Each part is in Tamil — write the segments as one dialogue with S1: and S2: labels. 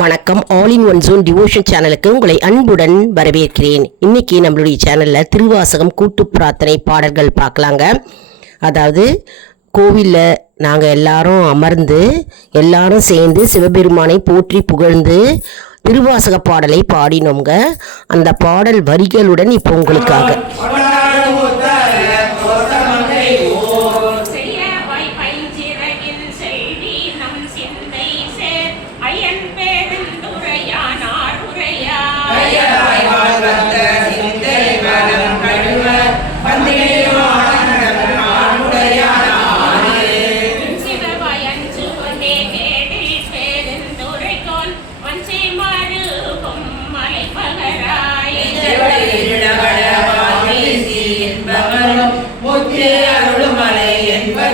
S1: வணக்கம். All in one zone devotion சேனலுக்கு உங்களை அன்புடன் வரவேற்கிறேன். இன்னைக்கு நம்மளுடைய சேனலில் திருவாசகம் கூட்டு பிரார்த்தனை பாடல்கள் பார்க்கலாங்க. அதாவது கோவிலில் நாங்கள் எல்லாரும் அமர்ந்து எல்லாரும் சேர்ந்து சிவபெருமானை போற்றி புகழ்ந்து திருவாசக பாடலை பாடினோங்க அந்த பாடல் வரிகளுடன் இப்போ உங்களுக்காக.
S2: ஐயன் பே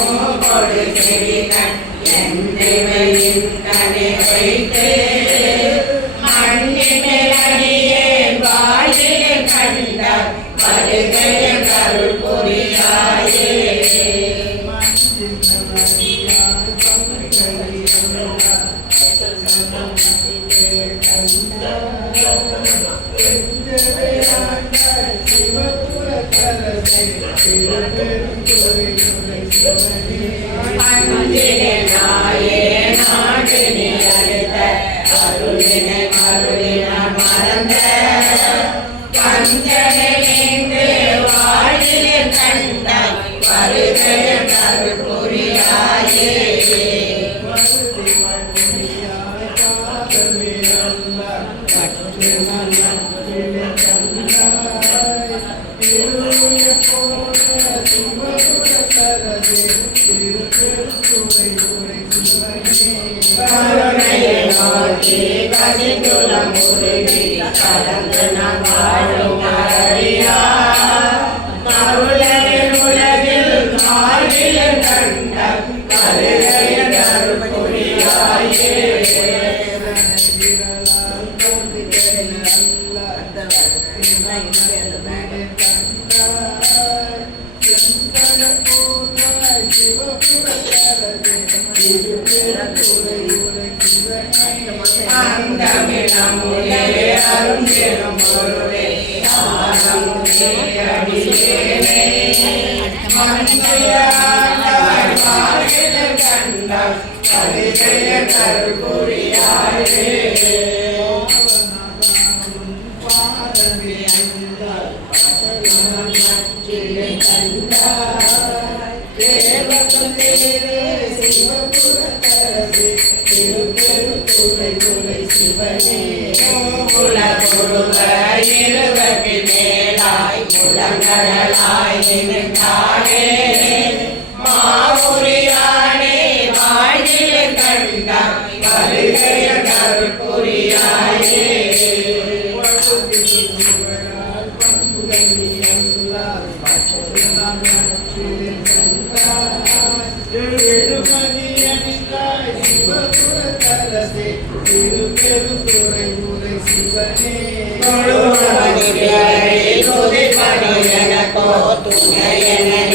S3: Oh. Amen. சிவனே
S2: குல குருவ இருவ சங்கரனாய் நின்றாரே மாபுரியானே
S3: வாயிலே கண்டார் வருகைய கருப்புரியாயே எழுமதியனில்லாய் சிவபுர தலசே திரு துணையன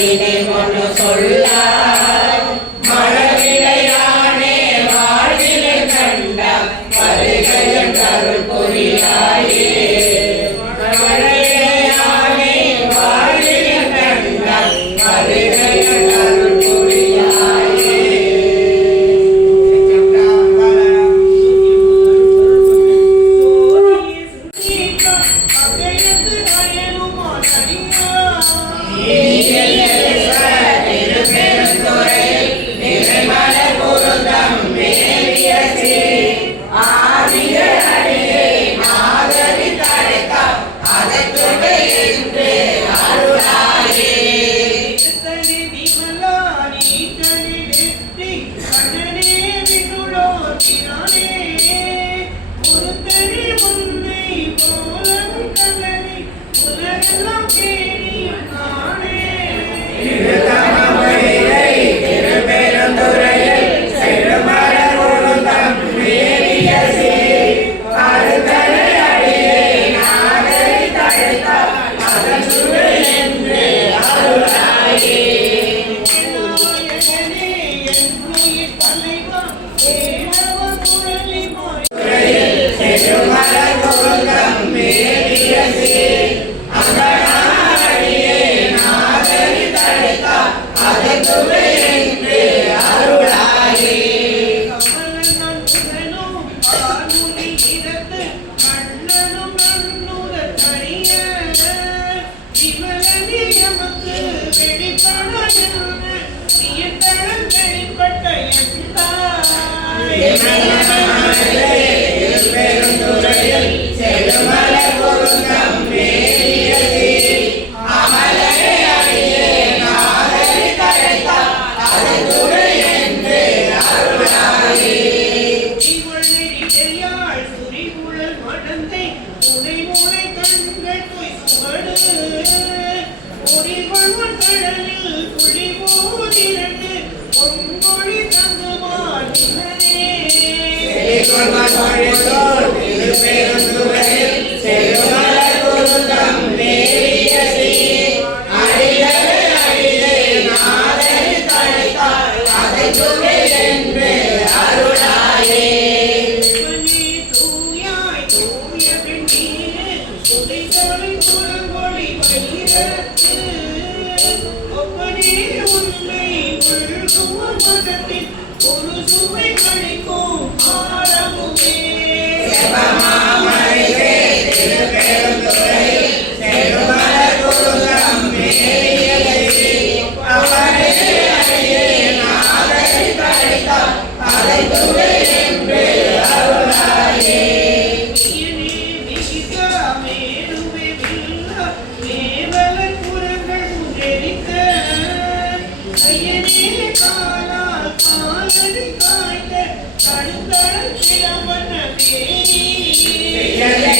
S3: ஐயனே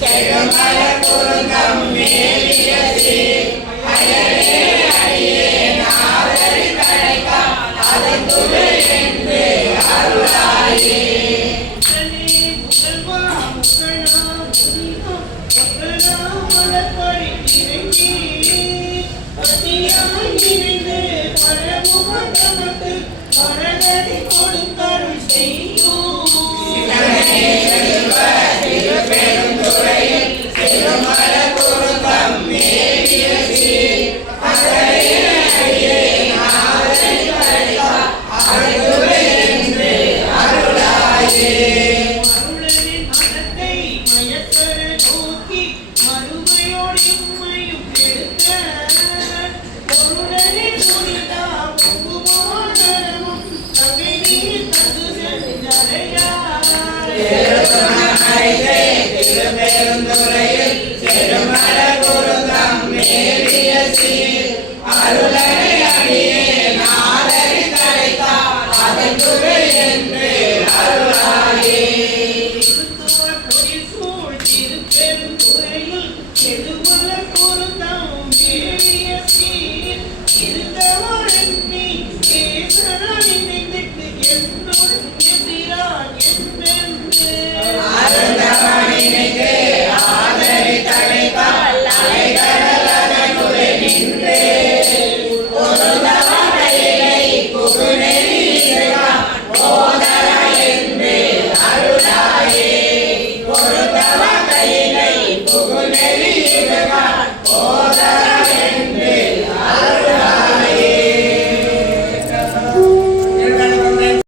S3: செல்லும் பல வில்லா, மேல்